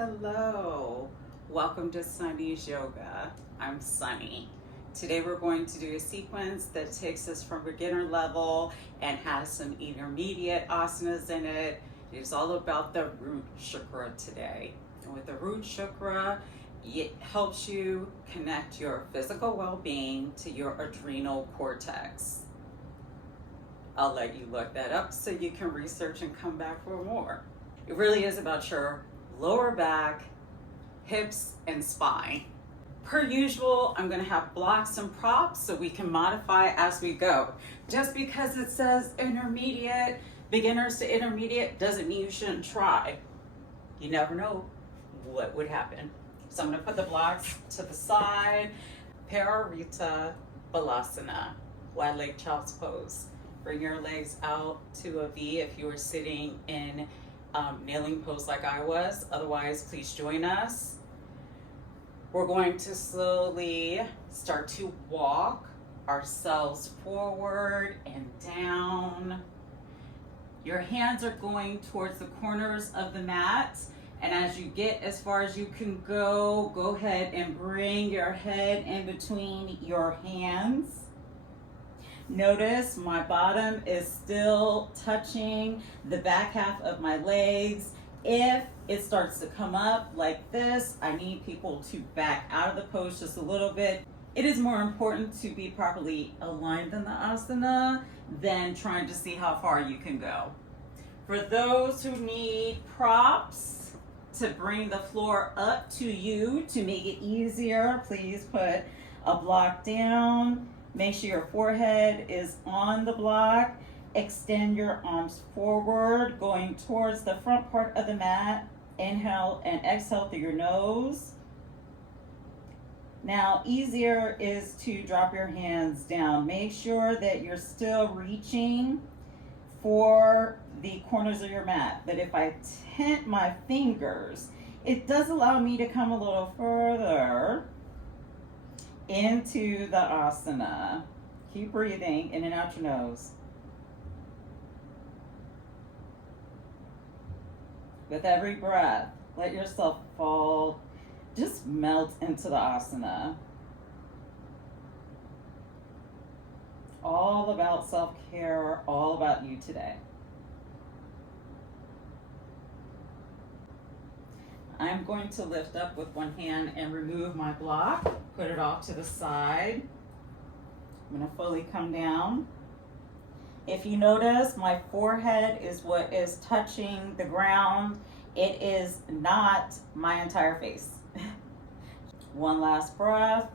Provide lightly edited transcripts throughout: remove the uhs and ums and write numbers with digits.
Hello, welcome to Sunny's Yoga. I'm Sunny. Today we're going to do a sequence that takes us from beginner level and has some intermediate asanas in it. It's all about the root chakra today. And with the root chakra, it helps you connect your physical well-being to your adrenal cortex. I'll let you look that up so you can research and come back for more. It really is about your lower back, hips, and spine. Per usual, I'm going to have blocks and props so we can modify as we go. Just because it says intermediate, beginners to intermediate, doesn't mean you shouldn't try. You never know what would happen. So I'm going to put the blocks to the side. Pararita Balasana, wide leg child's pose. Bring your legs out to a V if you were sitting in kneeling pose like I was. Otherwise, please join us. We're going to slowly start to walk ourselves forward and down. Your hands are going towards the corners of the mat. And as you get as far as you can go ahead and bring your head in between your hands. Notice my bottom is still touching the back half of my legs. If it starts to come up like this, I need people to back out of the pose just a little bit. It is more important to be properly aligned in the asana than trying to see how far you can go. For those who need props to bring the floor up to you to make it easier, please put a block down. Make sure your forehead is on the block. Extend your arms forward, going towards the front part of the mat. Inhale and exhale through your nose. Now, easier is to drop your hands down. Make sure that you're still reaching for the corners of your mat. But if I tent my fingers, it does allow me to come a little further into the asana. Keep breathing in and out your nose. With every breath, let yourself fall, just melt into the asana. All about self-care, all about you today. I'm going to lift up with one hand and remove my block, put it off to the side. I'm going to fully come down. If you notice, my forehead is what is touching the ground. It is not my entire face. One last breath.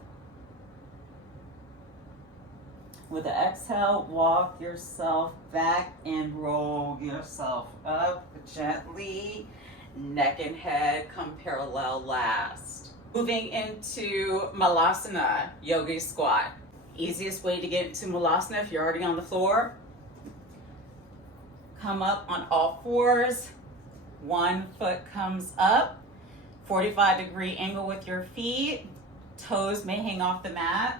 With the exhale, walk yourself back and roll yourself up gently. Neck and head come parallel last. Moving into Malasana, yogi squat. Easiest way to get into Malasana if you're already on the floor. Come up on all fours. One foot comes up. 45-degree angle with your feet. Toes may hang off the mat.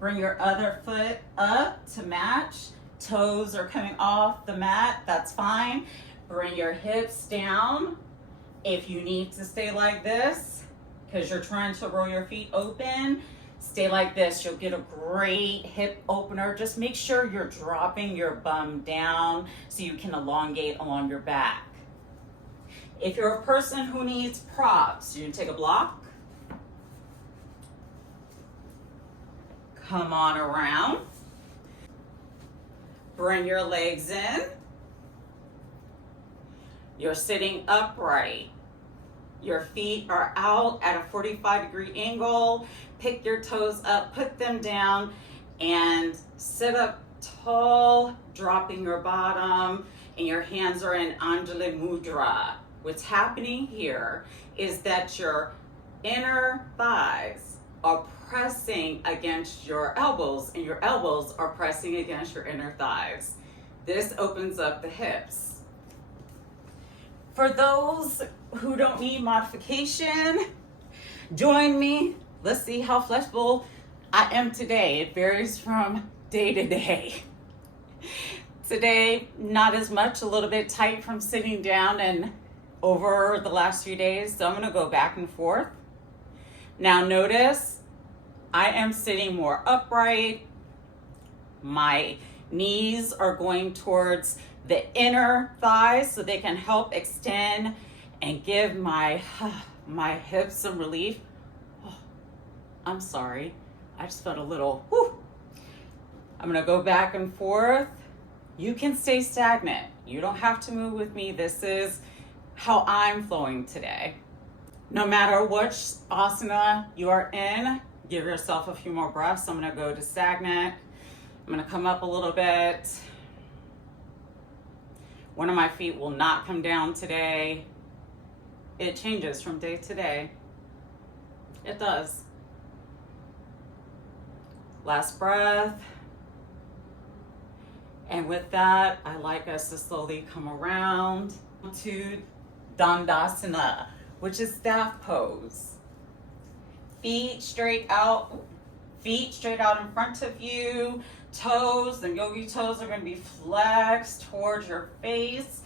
Bring your other foot up to match. Toes are coming off the mat, that's fine. Bring your hips down. If you need to stay like this, because you're trying to roll your feet open, stay like this. You'll get a great hip opener. Just make sure you're dropping your bum down so you can elongate along your back. If you're a person who needs props, you can take a block. Come on around. Bring your legs in. You're sitting upright. Your feet are out at a 45-degree angle. Pick your toes up, put them down, and sit up tall, dropping your bottom, and your hands are in Anjali Mudra. What's happening here is that your inner thighs are pressing against your elbows, and your elbows are pressing against your inner thighs. This opens up the hips. For those who don't need modification, join me. Let's see how flexible I am today. It varies from day to day. Today, not as much, a little bit tight from sitting down and over the last few days, so I'm going to go back and forth. Now notice I am sitting more upright. My knees are going towards the inner thighs so they can help extend and give my hips some relief. Oh, I'm sorry. I just felt a little, whew. I'm going to go back and forth. You can stay stagnant. You don't have to move with me. This is how I'm flowing today. No matter which asana you are in, give yourself a few more breaths. I'm going to go to stagnant. I'm going to come up a little bit. One of my feet will not come down today. It changes from day to day. It does. Last breath. And with that, I like us to slowly come around to Dandasana, which is staff pose. Feet straight out in front of you. Toes, the yogi toes are going to be flexed towards your face.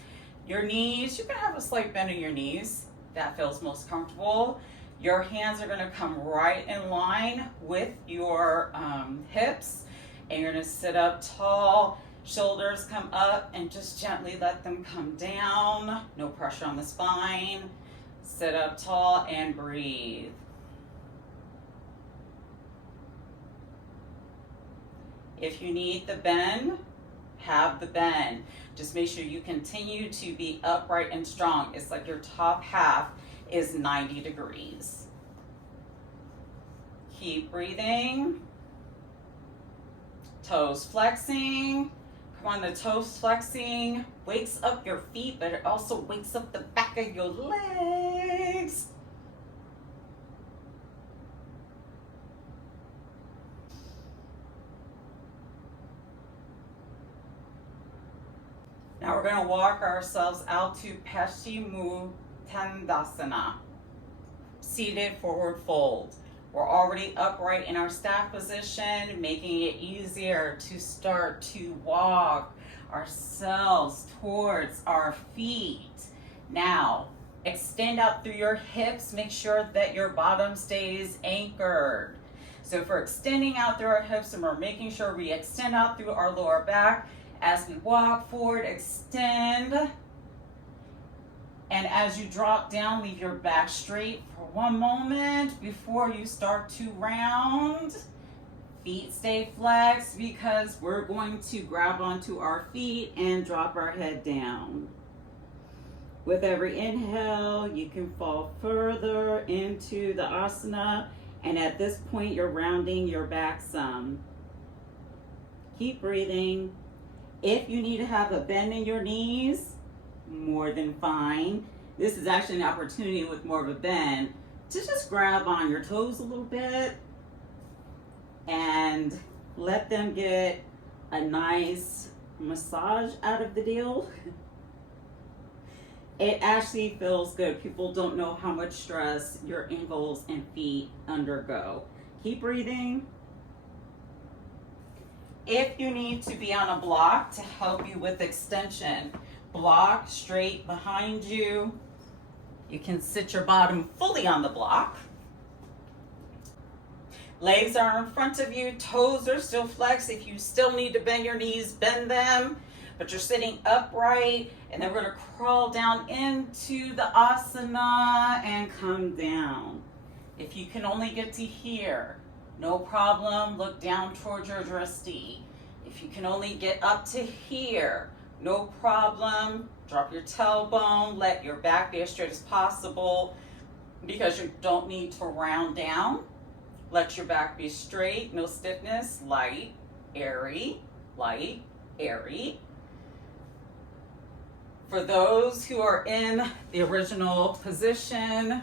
Your knees, you can have a slight bend in your knees. That feels most comfortable. Your hands are going to come right in line with your hips. And you're going to sit up tall. Shoulders come up and just gently let them come down. No pressure on the spine. Sit up tall and breathe. If you need the bend, have the bend. Just make sure you continue to be upright and strong. It's like your top half is 90 degrees. Keep breathing. Toes flexing. Come on, the toes flexing wakes up your feet, but it also wakes up the back of your legs. Now we're going to walk ourselves out to Paschimottanasana, seated forward fold. We're already upright in our staff position, making it easier to start to walk ourselves towards our feet. Now, extend out through your hips. Make sure that your bottom stays anchored. So if we're extending out through our hips and we're making sure we extend out through our lower back, as we walk forward, extend. And as you drop down, leave your back straight for one moment before you start to round. Feet stay flexed because we're going to grab onto our feet and drop our head down. With every inhale, you can fall further into the asana. And at this point, you're rounding your back some. Keep breathing. If you need to have a bend in your knees, more than fine. This is actually an opportunity with more of a bend to just grab on your toes a little bit and let them get a nice massage out of the deal. It actually feels good. People don't know how much stress your ankles and feet undergo. Keep breathing. If you need to be on a block to help you with extension, block straight behind you. You can sit your bottom fully on the block. Legs are in front of you, toes are still flexed. If you still need to bend your knees, bend them. But you're sitting upright, and then we're gonna crawl down into the asana and come down. If you can only get to here, no problem, look down towards your drishti. If you can only get up to here, no problem, drop your tailbone, let your back be as straight as possible because you don't need to round down. Let your back be straight, no stiffness, light, airy, light, airy. For those who are in the original position,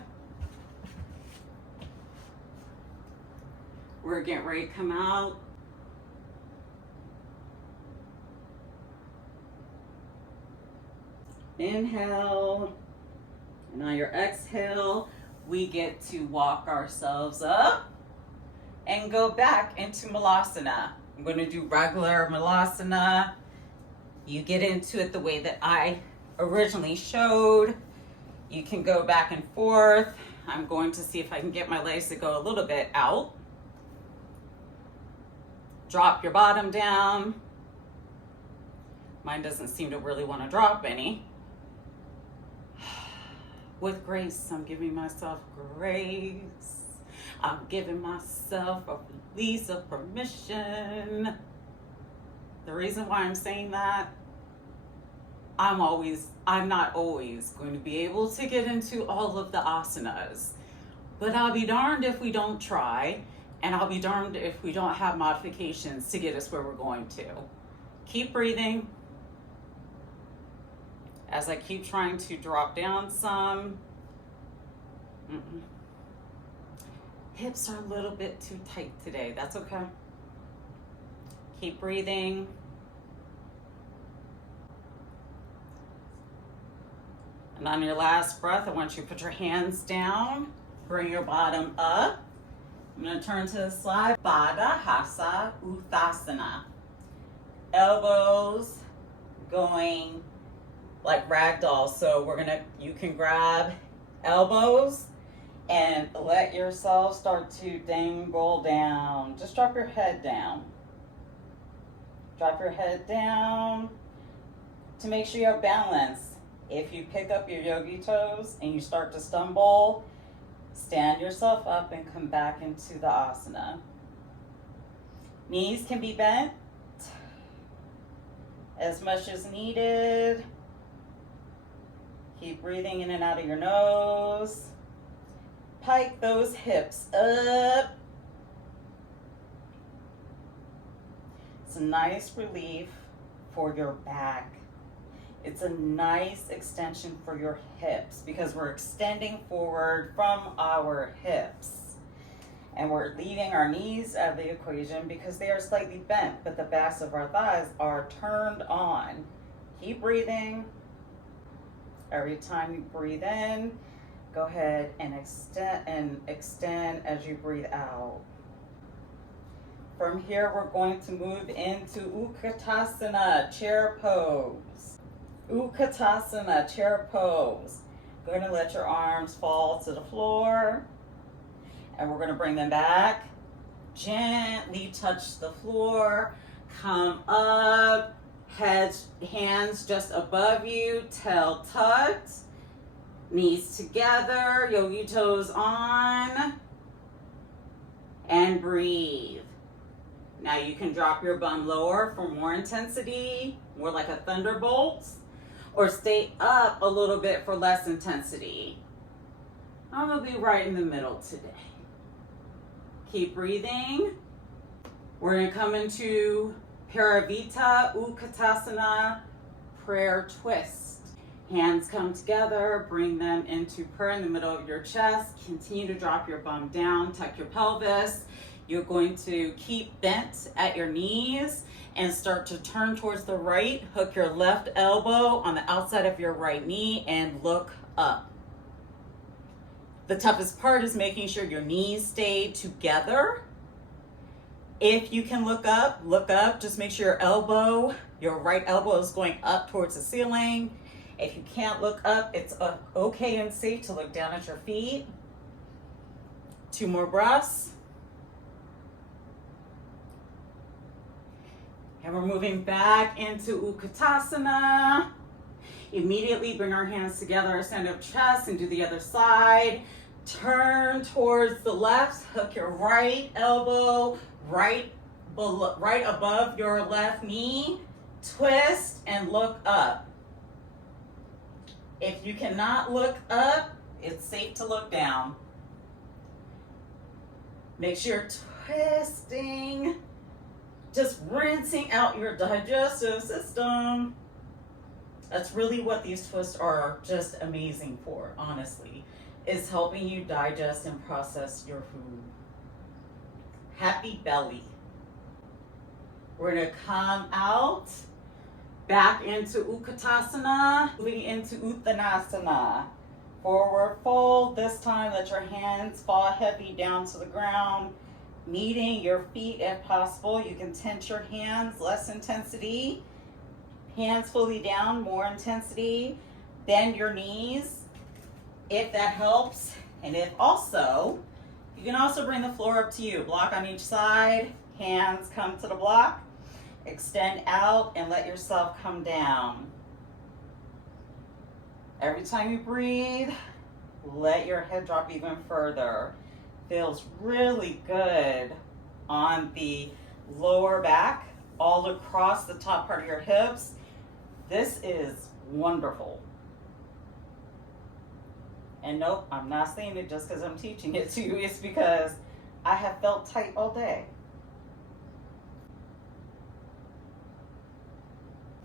we're getting ready to come out. Inhale, and on your exhale, we get to walk ourselves up and go back into Malasana. I'm going to do regular Malasana. You get into it the way that I originally showed. You can go back and forth. I'm going to see if I can get my legs to go a little bit out. Drop your bottom down. Mine doesn't seem to really want to drop any. With grace, I'm giving myself grace. I'm giving myself a release of permission. The reason why I'm saying that, I'm not always going to be able to get into all of the asanas, but I'll be darned if we don't try, and I'll be darned if we don't have modifications to get us where we're going to. Keep breathing. As I keep trying to drop down some. Hips are a little bit too tight today. That's okay. Keep breathing. And on your last breath, I want you to put your hands down. Bring your bottom up. I'm going to turn to the side. Baddha Hasa Utthasana. Elbows going like ragdoll. So you can grab elbows and let yourself start to dangle down. Just drop your head down. Drop your head down to make sure you have balance. If you pick up your yogi toes and you start to stumble, stand yourself up and come back into the asana. Knees can be bent as much as needed. Keep breathing in and out of your nose. Pike those hips up. It's a nice relief for your back. It's a nice extension for your hips because we're extending forward from our hips. And we're leaving our knees out of the equation because they are slightly bent, but the backs of our thighs are turned on. Keep breathing. Every time you breathe in, go ahead and extend as you breathe out. From here, we're going to move into Utkatasana, chair pose. Utkatasana, chair pose. Going to let your arms fall to the floor. And we're going to bring them back. Gently touch the floor. Come up. Hands just above you. Tail tucked. Knees together. Yogi toes on. And breathe. Now you can drop your bum lower for more intensity. More like a thunderbolt. Or stay up a little bit for less intensity. I'm going to be right in the middle today. Keep breathing. We're going to come into Paravita Utkatasana, prayer twist. Hands come together, bring them into prayer in the middle of your chest. Continue to drop your bum down, tuck your pelvis. You're going to keep bent at your knees and start to turn towards the right. Hook your left elbow on the outside of your right knee and look up. The toughest part is making sure your knees stay together. If you can look up. Just make sure your right elbow is going up towards the ceiling. If you can't look up, it's okay and safe to look down at your feet. 2 more breaths. And we're moving back into Utkatasana. Immediately bring our hands together, stand up chest and do the other side. Turn towards the left, hook your right elbow right above your left knee. Twist and look up. If you cannot look up, it's safe to look down. Make sure you're twisting. Just rinsing out your digestive system. That's really what these twists are just amazing for, honestly, is helping you digest and process your food. Happy belly. We're going to come out, back into Utkatasana, moving into Uttanasana. Forward fold. This time, let your hands fall heavy down to the ground. Meeting your feet if possible. You can tense your hands, less intensity. Hands fully down, more intensity. Bend your knees. if that helps. And if also, you can also bring the floor up to you. Block on each side, hands come to the block, extend out and let yourself come down. Every time you breathe, let your head drop even further. Feels really good on the lower back, all across the top part of your hips. This is wonderful. And nope, I'm not saying it just because I'm teaching it to you. It's because I have felt tight all day.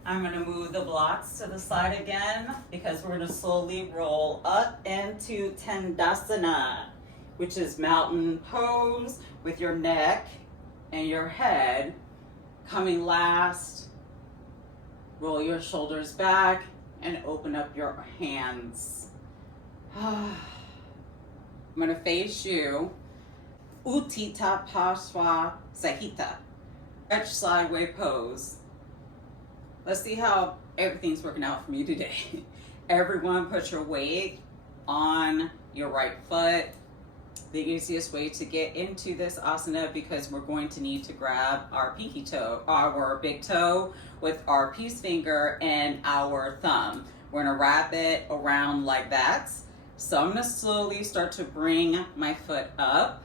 I'm going to move the blocks to the side again because we're going to slowly roll up into Tandasana, which is mountain pose with your neck and your head coming last. Roll your shoulders back and open up your hands. I'm going to face you. Utthita Paswa Sahita. Stretch sideways pose. Let's see how everything's working out for me today. Everyone put your weight on your right foot. The easiest way to get into this asana, because we're going to need to grab our pinky toe, our big toe, with our peace finger and our thumb. We're gonna wrap it around like that. So I'm gonna slowly start to bring my foot up.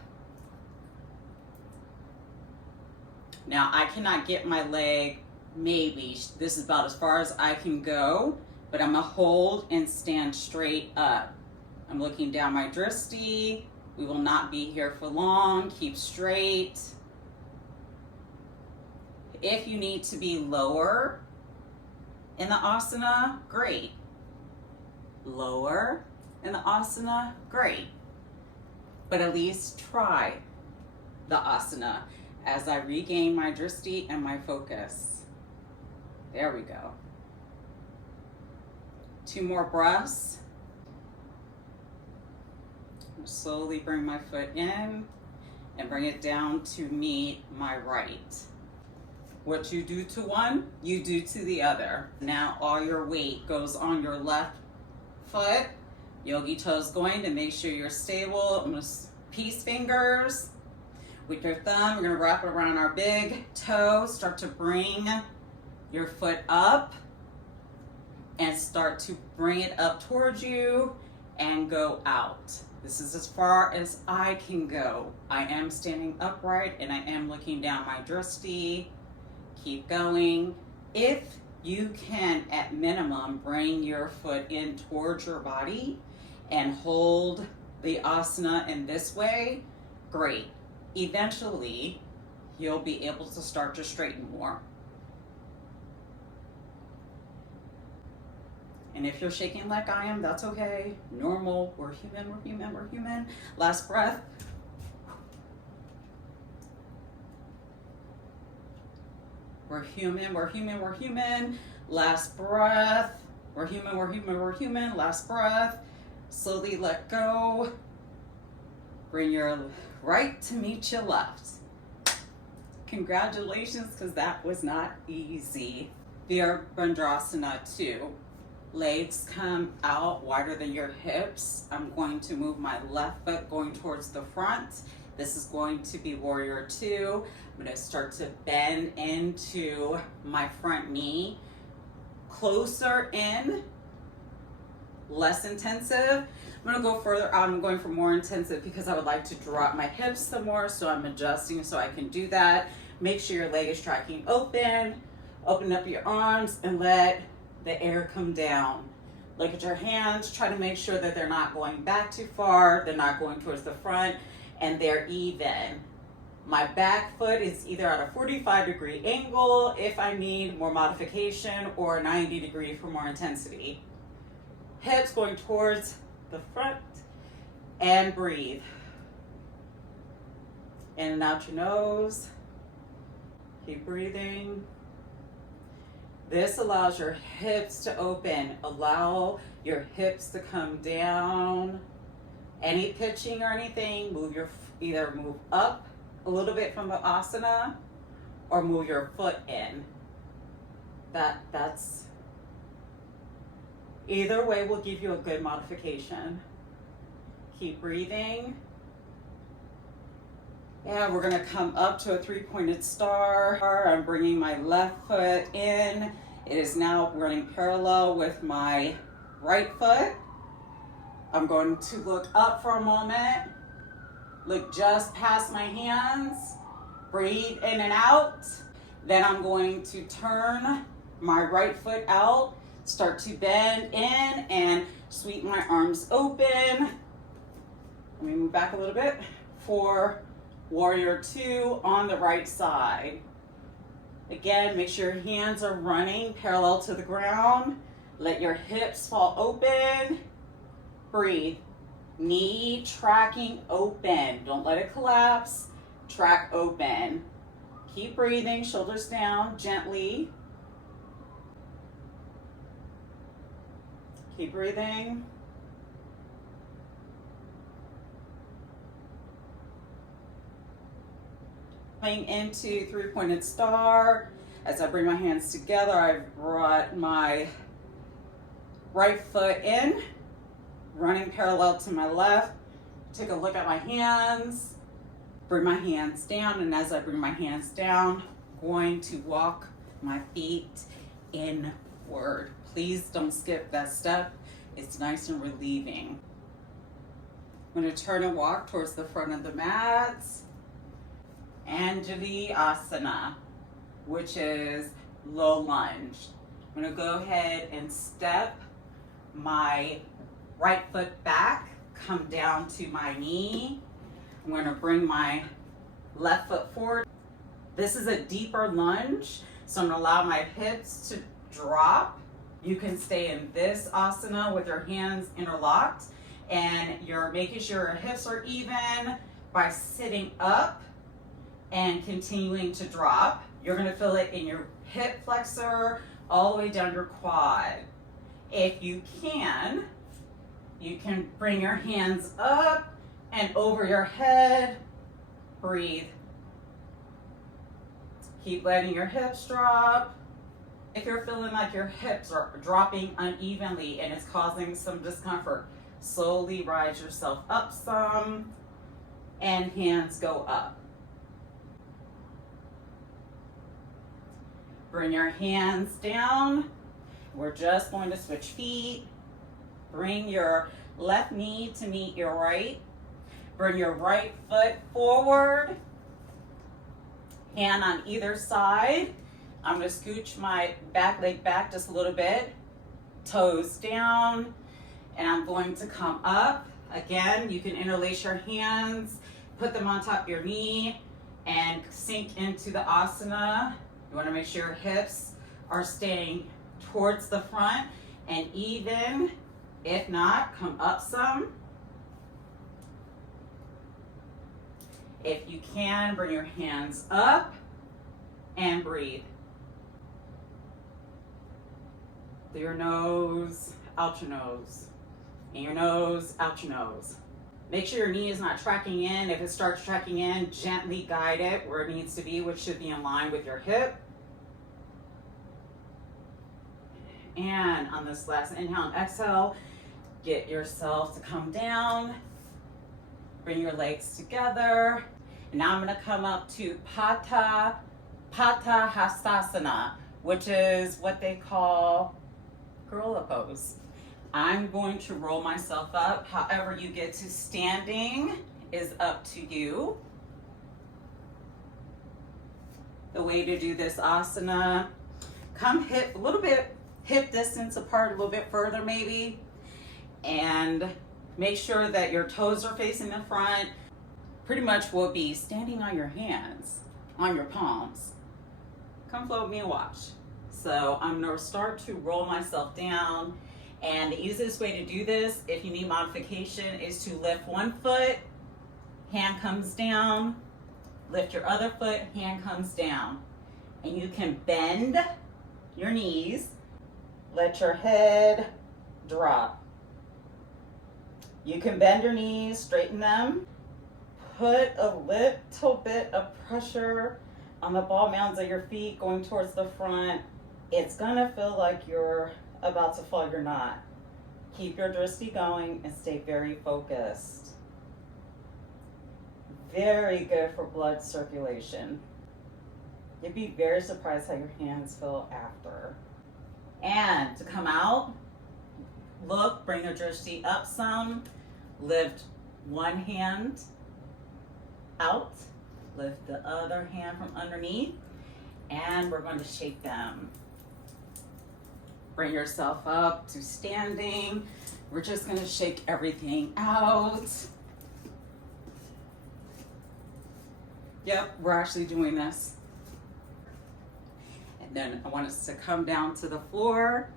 Now I cannot get my leg, maybe this is about as far as I can go, but I'm gonna hold and stand straight up. I'm looking down my drishti. We will not be here for long. Keep straight. If you need to be lower in the asana, great. Lower in the asana, great. But at least try the asana as I regain my drishti and my focus. There we go. 2 more breaths. Slowly bring my foot in and bring it down to meet my right. What you do to one, you do to the other. Now all your weight goes on your left foot. Yogi toes going to make sure you're stable. I'm gonna peace fingers. With your thumb, we're gonna wrap it around our big toe. Start to bring your foot up and start to bring it up towards you and go out. This is as far as I can go. I am standing upright and I am looking down my drishti. Keep going. If you can, at minimum, bring your foot in towards your body and hold the asana in this way, great. Eventually, you'll be able to start to straighten more. And if you're shaking like I am, that's okay. Normal. We're human, we're human, we're human. Last breath. We're human, we're human, we're human. Last breath. We're human, we're human, we're human. Last breath. Slowly let go. Bring your right to meet your left. Congratulations, because that was not easy. Virabhadrasana 2. Legs come out wider than your hips. I'm going to move my left foot going towards the front. This is going to be warrior 2. I'm going to start to bend into my front knee. Closer in, less intensive. I'm going to go further out. I'm going for more intensive because I would like to drop my hips some more, so I'm adjusting so I can do that. Make sure your leg is tracking open. Open up your arms and let the air come down. Look at your hands. Try to make sure that they're not going back too far. They're not going towards the front, and they're even. My back foot is either at a 45-degree angle if I need more modification, or 90-degree for more intensity. Hips going towards the front, and breathe. In and out your nose. Keep breathing. This allows your hips to open. Allow your hips to come down. Any pitching or anything, either move up a little bit from the asana or move your foot in. That's either way will give you a good modification. Keep breathing. And we're gonna come up to a three-pointed star. I'm bringing my left foot in. It is now running parallel with my right foot. I'm going to look up for a moment. Look just past my hands. Breathe in and out. Then I'm going to turn my right foot out. Start to bend in and sweep my arms open. Let me move back a little bit for Warrior 2 on the right side. Again, make sure your hands are running parallel to the ground. Let your hips fall open. Breathe. Knee tracking open. Don't let it collapse. Track open. Keep breathing, shoulders down gently. Keep breathing. Coming into three-pointed star. As I bring my hands together, I've brought my right foot in, running parallel to my left. Take a look at my hands. Bring my hands down, and as I bring my hands down, I'm going to walk my feet inward. Please don't skip that step. It's nice and relieving. I'm going to turn and walk towards the front of the mat. Asana, which is low lunge. I'm going to go ahead and step my right foot back, come down to my knee. I'm going to bring my left foot forward. This is a deeper lunge, so I'm going to allow my hips to drop. You can stay in this asana with your hands interlocked, and you're making sure your hips are even by sitting up and continuing to drop. You're gonna feel it in your hip flexor all the way down your quad. If you can bring your hands up and over your head. Breathe. Keep letting your hips drop. If you're feeling like your hips are dropping unevenly and it's causing some discomfort, slowly rise yourself up some and hands go up. Bring your hands down. We're just going to switch feet. Bring your left knee to meet your right. Bring your right foot forward. Hand on either side. I'm going to scooch my back leg back just a little bit. Toes down. And I'm going to come up. Again, you can interlace your hands. Put them on top of your knee and sink into the asana. You want to make sure your hips are staying towards the front and even. If not, come up some. If you can, bring your hands up and breathe. Through your nose, out your nose. In your nose, out your nose. Make sure your knee is not tracking in. If it starts tracking in, gently guide it where it needs to be, which should be in line with your hip. And on this last inhale and exhale, get yourself to come down. Bring your legs together. And now I'm going to come up to Pata Hastasana, which is what they call gorilla pose. I'm going to roll myself up. However you get to standing is up to you. The way to do this asana, come hip a little bit, hip distance apart, a little bit further maybe, and make sure that your toes are facing the front. Pretty much will be standing on your hands, on your palms. Come flow with me and watch. So I'm gonna start to roll myself down, and the easiest way to do this, if you need modification, is to lift one foot, hand comes down, lift your other foot, hand comes down. And you can bend your knees, let your head drop. You can bend your knees, straighten them, put a little bit of pressure on the ball mounds of your feet going towards the front. It's gonna feel like you're about to fall, you're not. Keep your drishti going and stay very focused. very good for blood circulation. You'd be very surprised how your hands feel after. And to come out, look, bring your drishti up some, lift one hand out, lift the other hand from underneath, and we're going to shake them. Bring yourself up to standing. We're just going to shake everything out. Yep, we're actually doing this. And then I want us to come down to the floor,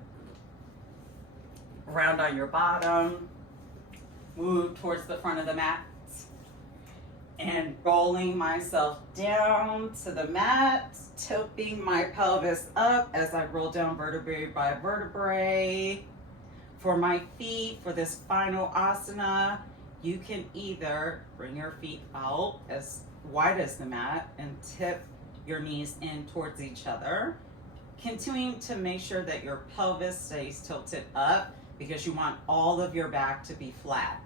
round on your bottom, move towards the front of the mat, and rolling myself down to the mat, tilting my pelvis up as I roll down vertebrae by vertebrae. For my feet, for this final asana, you can either bring your feet out as wide as the mat and tip your knees in towards each other, continuing to make sure that your pelvis stays tilted up because you want all of your back to be flat.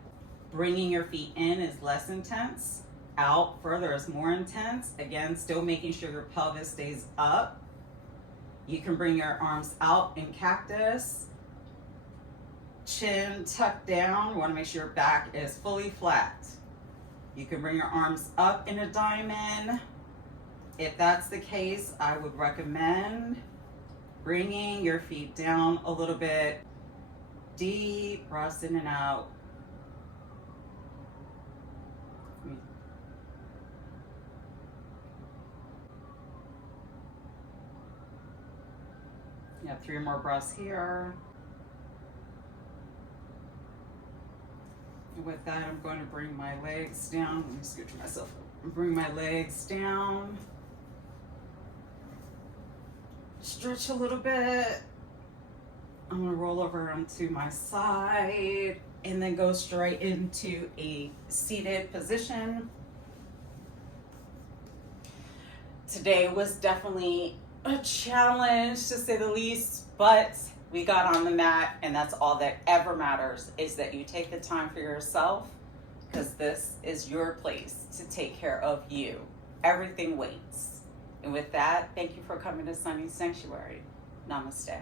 Bringing your feet in is less intense. Out further is more intense. Again, still making sure your pelvis stays up. You can bring your arms out in cactus. Chin tucked down. You want to make sure your back is fully flat. You can bring your arms up in a diamond. If that's the case, I would recommend bringing your feet down a little bit. Deep breaths in and out. Yeah, 3 more breaths here. And with that, I'm going to bring my legs down. Let me scooch myself up. Bring my legs down. Stretch a little bit. I'm going to roll over onto my side and then go straight into a seated position. Today was definitely a challenge, to say the least, but we got on the mat, and that's all that ever matters, is that you take the time for yourself, because this is your place to take care of you. Everything waits. And with that, thank you for coming to Sunny Sanctuary. Namaste.